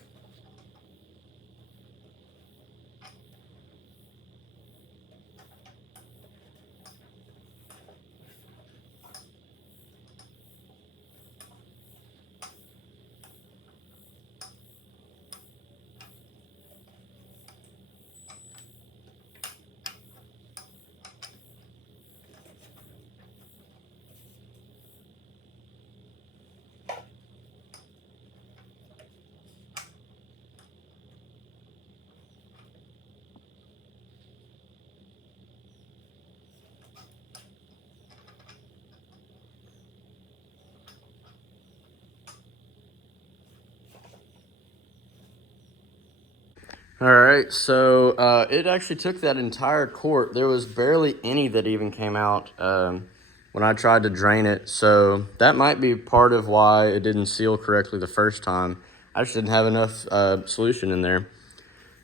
All right, so it actually took that entire quart. There was barely any that even came out when I tried to drain it. So that might be part of why it didn't seal correctly the first time. I just didn't have enough solution in there.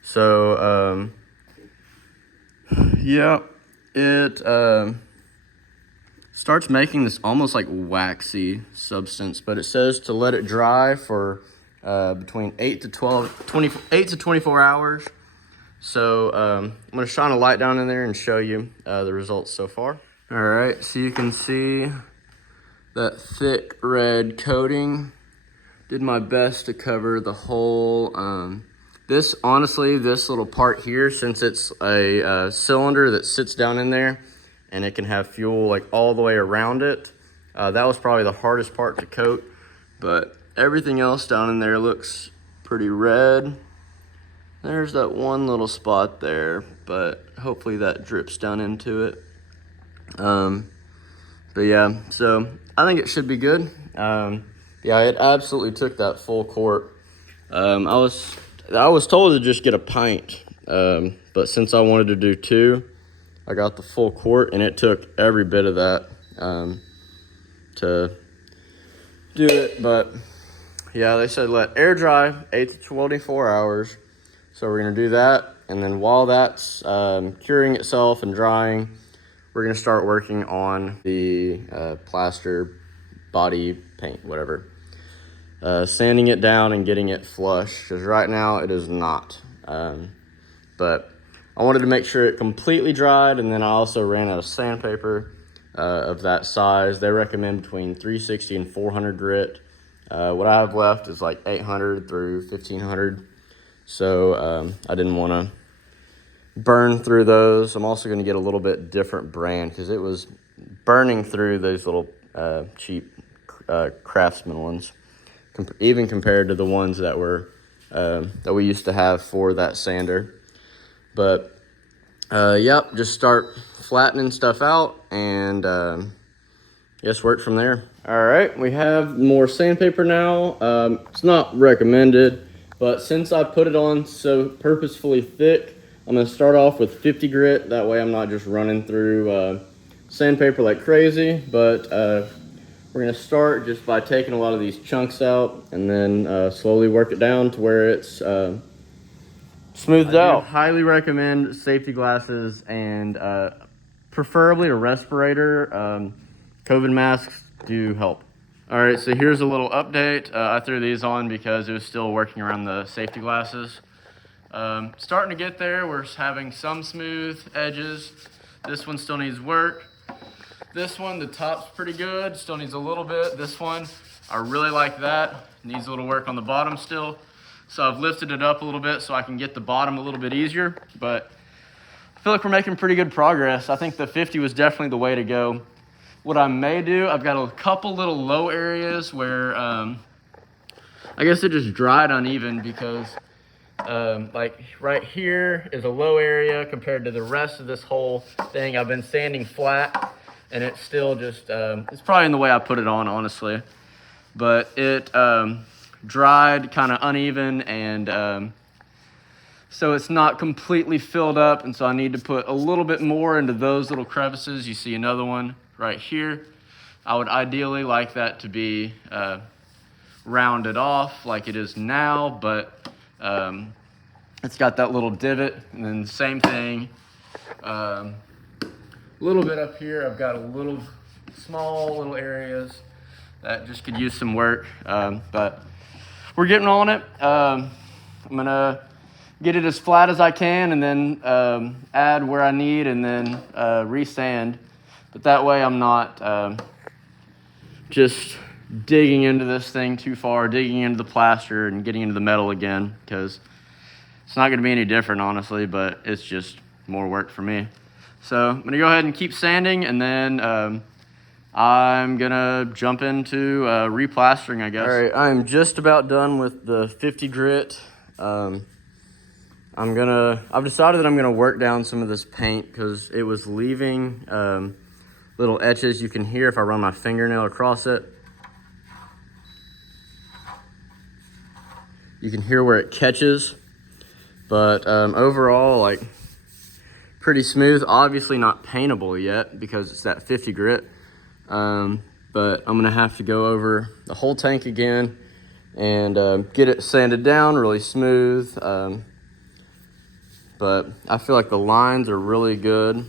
So, yeah, it starts making this almost like waxy substance, but it says to let it dry for between 8 to 24 hours. So I'm gonna shine a light down in there and show you the results so far. All right, so you can see that thick red coating. Did my best to cover the whole, honestly, this little part here, since it's a cylinder that sits down in there and it can have fuel like all the way around it, that was probably the hardest part to coat, but everything else down in there looks pretty red. There's that one little spot there, but hopefully that drips down into it. But yeah, so I think it should be good. Yeah, it absolutely took that full quart. I was told to just get a pint, but since I wanted to do 2, I got the full quart, and it took every bit of that to do it. But yeah, they said let air dry 8 to 24 hours. So we're gonna do that, and then while that's curing itself and drying, we're gonna start working on the plaster body paint, whatever. Sanding it down and getting it flush, because right now it is not. But I wanted to make sure it completely dried, and then I also ran out of sandpaper of that size. They recommend between 360 and 400 grit. What I have left is like 800 through 1500. So I didn't want to burn through those. I'm also going to get a little bit different brand because it was burning through those little cheap Craftsman ones, even compared to the ones that were that we used to have for that sander. But yep, just start flattening stuff out and just work from there. All right, we have more sandpaper now. It's not recommended, but since I put it on so purposefully thick, I'm gonna start off with 50 grit. That way I'm not just running through sandpaper like crazy, but we're gonna start just by taking a lot of these chunks out and then slowly work it down to where it's smoothed out. I highly recommend safety glasses and preferably a respirator. COVID masks do help. All right, so here's a little update. I threw these on because it was still working around the safety glasses. Starting to get there. We're having some smooth edges. This one still needs work. This one, the top's pretty good, still needs a little bit. This one, I really like that. Needs a little work on the bottom still. So I've lifted it up a little bit so I can get the bottom a little bit easier, but I feel like we're making pretty good progress. I think the 50 was definitely the way to go. What I may do, I've got a couple little low areas where I guess it just dried uneven because like right here is a low area compared to the rest of this whole thing. I've been sanding flat and it's still just, it's probably in the way I put it on, honestly. But it dried kind of uneven and so it's not completely filled up. And so I need to put a little bit more into those little crevices. You see another one right here. I would ideally like that to be rounded off like it is now, but it's got that little divot. And then same thing. A little bit up here, I've got a little small little areas that just could use some work, but we're getting on it. I'm gonna get it as flat as I can and then add where I need and then resand. But that way I'm not just digging into this thing too far, digging into the plaster and getting into the metal again, because it's not gonna be any different, honestly, but it's just more work for me. So I'm gonna go ahead and keep sanding and then I'm gonna jump into replastering, I guess. All right, I'm just about done with the 50 grit. I've decided that I'm gonna work down some of this paint because it was leaving little etches. You can hear if I run my fingernail across it. You can hear where it catches, but overall, like, pretty smooth. Obviously not paintable yet because it's that 50 grit. But I'm gonna have to go over the whole tank again and get it sanded down really smooth. But I feel like the lines are really good.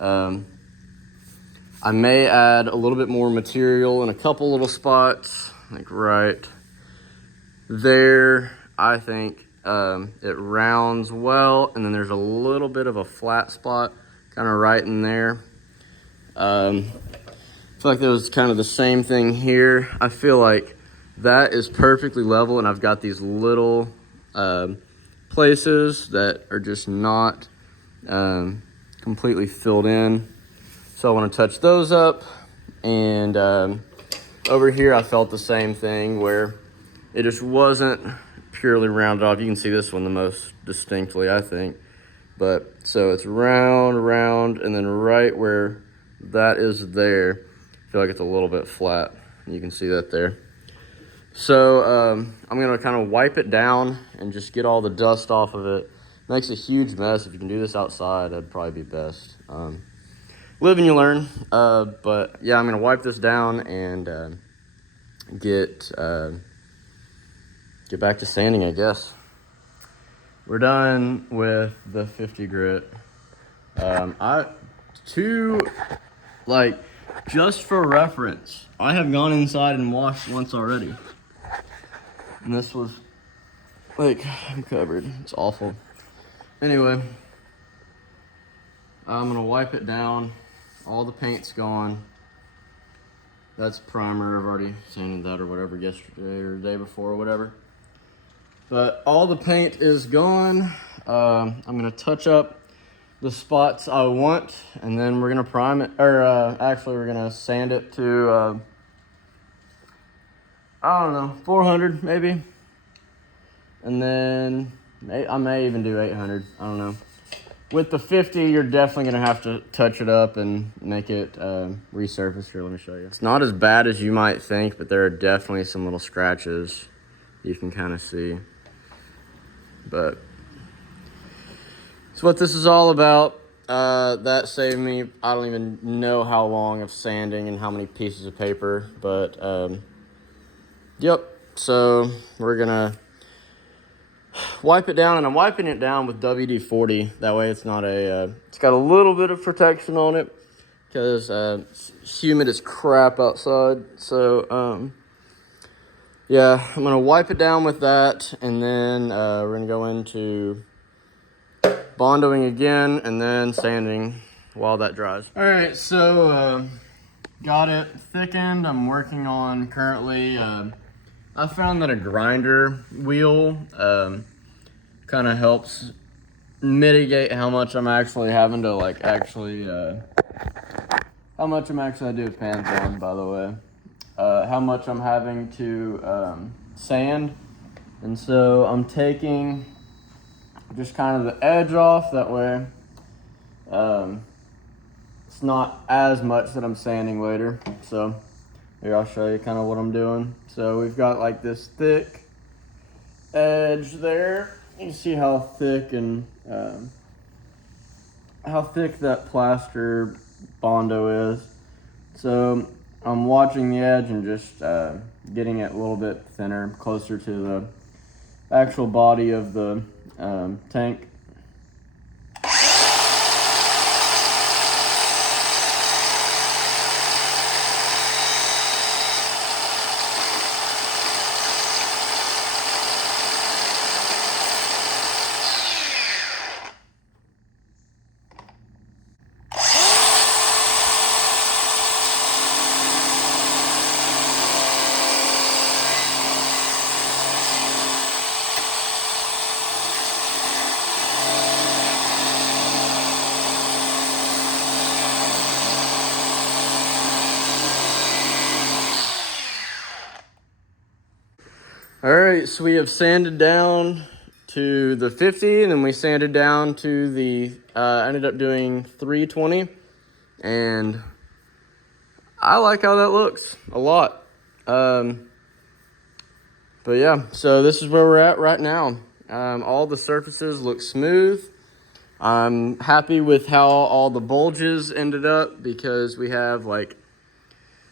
I may add a little bit more material in a couple little spots, like right there. I think it rounds well, and then there's a little bit of a flat spot kind of right in there. I feel like there was kind of the same thing here. I feel like that is perfectly level, and I've got these little places that are just not completely filled in. So I want to touch those up. And over here I felt the same thing where it just wasn't purely rounded off. You can see this one the most distinctly, I think. But so it's round, and then right where that is there, I feel like it's a little bit flat. You can see that there. So I'm gonna kind of wipe it down and just get all the dust off of it. Makes a huge mess. If you can do this outside, that'd probably be best. Live and you learn. But yeah, I'm gonna wipe this down and get back to sanding, I guess. We're done with the 50 grit. Just for reference, I have gone inside and washed once already. And this was, like, I'm covered. It's awful. Anyway, I'm gonna wipe it down. All the paint's gone. That's primer. I've already sanded that or whatever yesterday or the day before or whatever. But all the paint is gone. I'm gonna touch up the spots I want, and then we're gonna prime it, or actually we're gonna sand it to, I don't know, 400 maybe. And then I may even do 800, I don't know. With the 50, you're definitely gonna have to touch it up and make it resurface. Here, let me show you. It's not as bad as you might think, but there are definitely some little scratches you can kind of see. But that's what this is all about. That saved me, I don't even know how long of sanding and how many pieces of paper, but yep. So we're gonna wipe it down, and I'm wiping it down with WD-40. That way it's not it's got a little bit of protection on it because it's humid as crap outside. So yeah, I'm gonna wipe it down with that, and then we're gonna go into bondoing again and then sanding while that dries. All right, so got it thickened. I'm working on currently, I found that a grinder wheel kind of helps mitigate how much I'm actually having to how much I'm actually, I do have pants on, by the way, how much I'm having to sand. And so I'm taking just kind of the edge off, that way it's not as much that I'm sanding later. So here, I'll show you kind of what I'm doing. So we've got like this thick edge there. You can see how thick and how thick that plaster Bondo is. So I'm watching the edge and just getting it a little bit thinner, closer to the actual body of the tank. All right, so we have sanded down to the 50, and then we sanded down to the, ended up doing 320, and I like how that looks a lot. But yeah, so this is where we're at right now. All the surfaces look smooth. I'm happy with how all the bulges ended up, because we have like,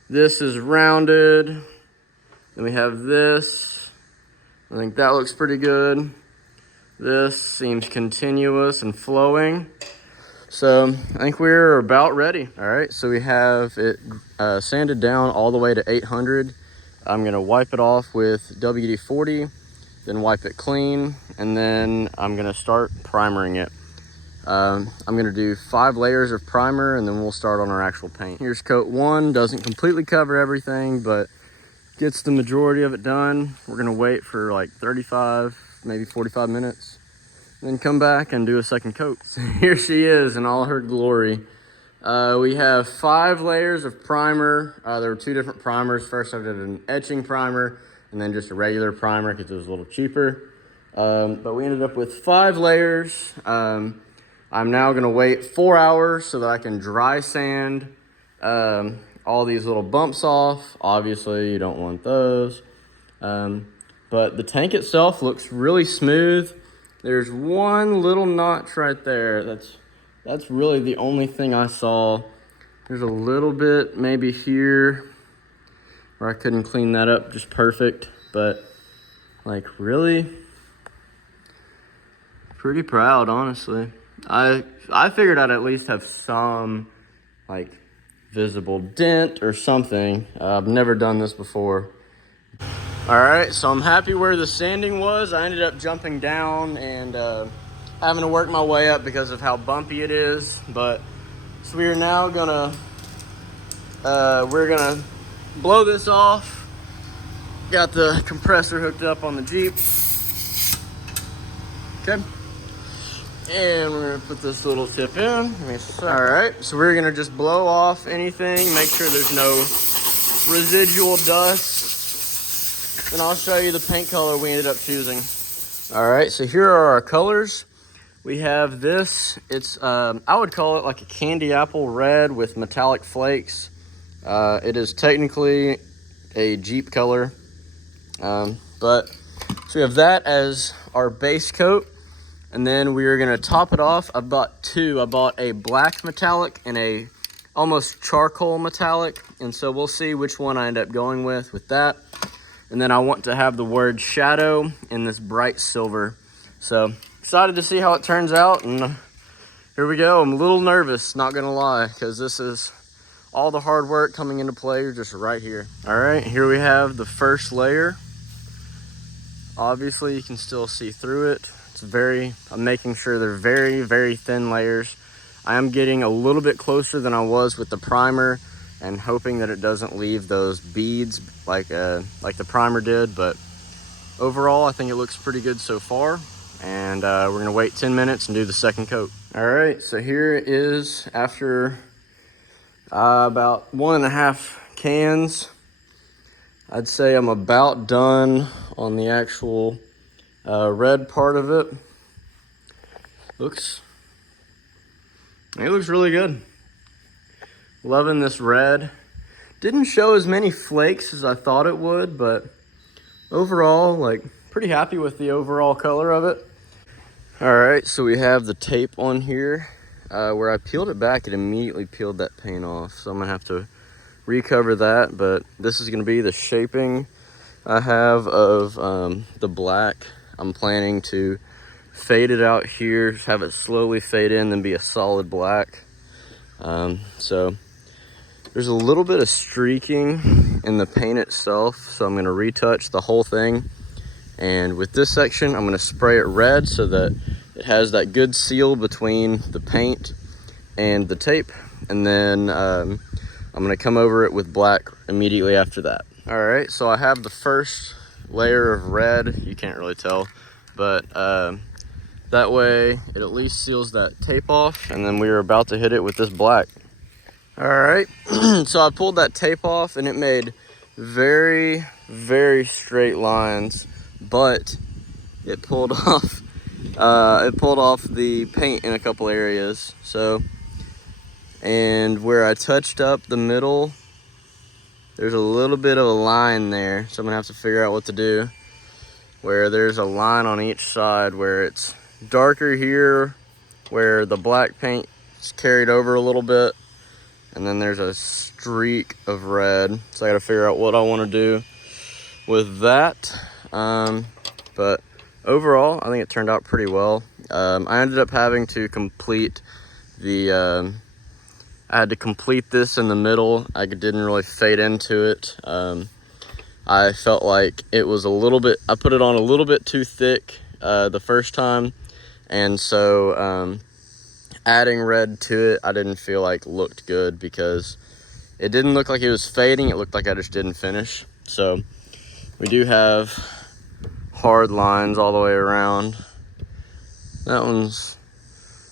this is rounded, then we have this. I think that looks pretty good. This seems continuous and flowing. So I think we're about ready. All right, so we have it sanded down all the way to 800. I'm gonna wipe it off with WD-40, then wipe it clean, and then I'm gonna start primering it. I'm gonna do 5 layers of primer, and then we'll start on our actual paint. Here's coat 1, doesn't completely cover everything, but gets the majority of it done. We're gonna wait for like 35, maybe 45 minutes, then come back and do a second coat. So here she is in all her glory. We have 5 layers of primer. There were 2 different primers. First I did an etching primer, and then just a regular primer because it was a little cheaper. But we ended up with 5 layers. I'm now gonna wait 4 hours so that I can dry sand all these little bumps off. Obviously you don't want those, but the tank itself looks really smooth. There's one little notch right there. That's really the only thing I saw. There's a little bit maybe here where I couldn't clean that up just perfect, but like really pretty proud, honestly. I figured I'd at least have some like visible dent or something. I've never done this before. All right, so I'm happy where the sanding was. I ended up jumping down and having to work my way up because of how bumpy it is. But so we are now gonna we're gonna blow this off. Got the compressor hooked up on the Jeep. Okay. And we're gonna put this little tip in. All right, so we're gonna just blow off anything, make sure there's no residual dust. And I'll show you the paint color we ended up choosing. All right, so here are our colors. We have this, it's, I would call it like a candy apple red with metallic flakes. It is technically a Jeep color. So we have that as our base coat. And then we are gonna top it off. I bought two. I bought a black metallic and a almost charcoal metallic. And so we'll see which one I end up going with that. And then I want to have the word shadow in this bright silver. So excited to see how it turns out. And here we go. I'm a little nervous, not gonna lie, because this is all the hard work coming into play just right here. All right, here we have the first layer. Obviously you can still see through it. I'm making sure they're very, very thin layers. I am getting a little bit closer than I was with the primer and hoping that it doesn't leave those beads like the primer did, but overall I think it looks pretty good so far. And we're gonna wait 10 minutes and do the second coat. All right, so here it is after about 1.5 cans. I'd say I'm about done on the actual red part of it. It looks really good. Loving this red. Didn't show as many flakes as I thought it would, but overall, like, pretty happy with the overall color of it. All right, so we have the tape on here. Where I peeled it back, it immediately peeled that paint off. So I'm gonna have to recover that, but this is gonna be the shaping I have of the black. I'm planning to fade it out here, have it slowly fade in, then be a solid black. So there's a little bit of streaking in the paint itself, so I'm gonna retouch the whole thing. And with this section, I'm gonna spray it red so that it has that good seal between the paint and the tape. And then I'm gonna come over it with black immediately after that. All right, so I have the first layer of red. You can't really tell, but that way it at least seals that tape off, and then we are about to hit it with this black. All right, so I pulled that tape off and it made very, very straight lines, but it pulled off the paint in a couple areas. So, and where I touched up the middle, there's a little bit of a line there, so I'm gonna have to figure out what to do, where there's a line on each side where it's darker here, where the black paint is carried over a little bit, and then there's a streak of red. So I gotta figure out what I wanna do with that. But overall, I think it turned out pretty well. I ended up having to complete the, I had to complete this in the middle. I didn't really fade into it. I felt like it was a little bit, I put it on a little bit too thick the first time. And so adding red to it, I didn't feel like looked good because it didn't look like it was fading. It looked like I just didn't finish. So we do have hard lines all the way around. That one's,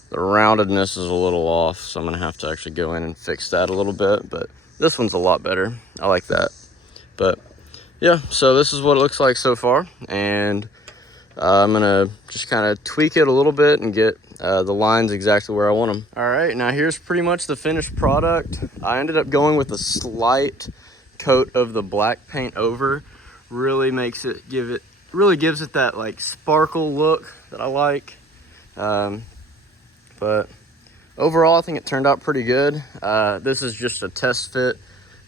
the roundedness is a little off, so I'm gonna have to actually go in and fix that a little bit, but this one's a lot better. I like that. But yeah, so this is what it looks like so far, and I'm gonna just kind of tweak it a little bit and get the lines exactly where I want them. All right, now here's pretty much the finished product. I ended up going with a slight coat of the black paint over. Really makes it, really gives it that like sparkle look that I like. But overall, I think it turned out pretty good. This is just a test fit.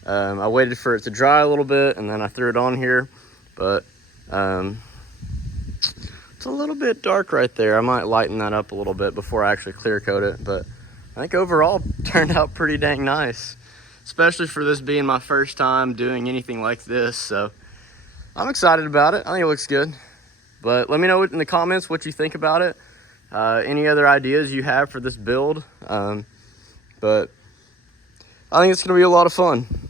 I waited for it to dry a little bit and then I threw it on here, but it's a little bit dark right there. I might lighten that up a little bit before I actually clear coat it, but I think overall it turned out pretty dang nice, especially for this being my first time doing anything like this. So I'm excited about it. I think it looks good, but let me know in the comments what you think about it. Any other ideas you have for this build, but I think it's gonna be a lot of fun.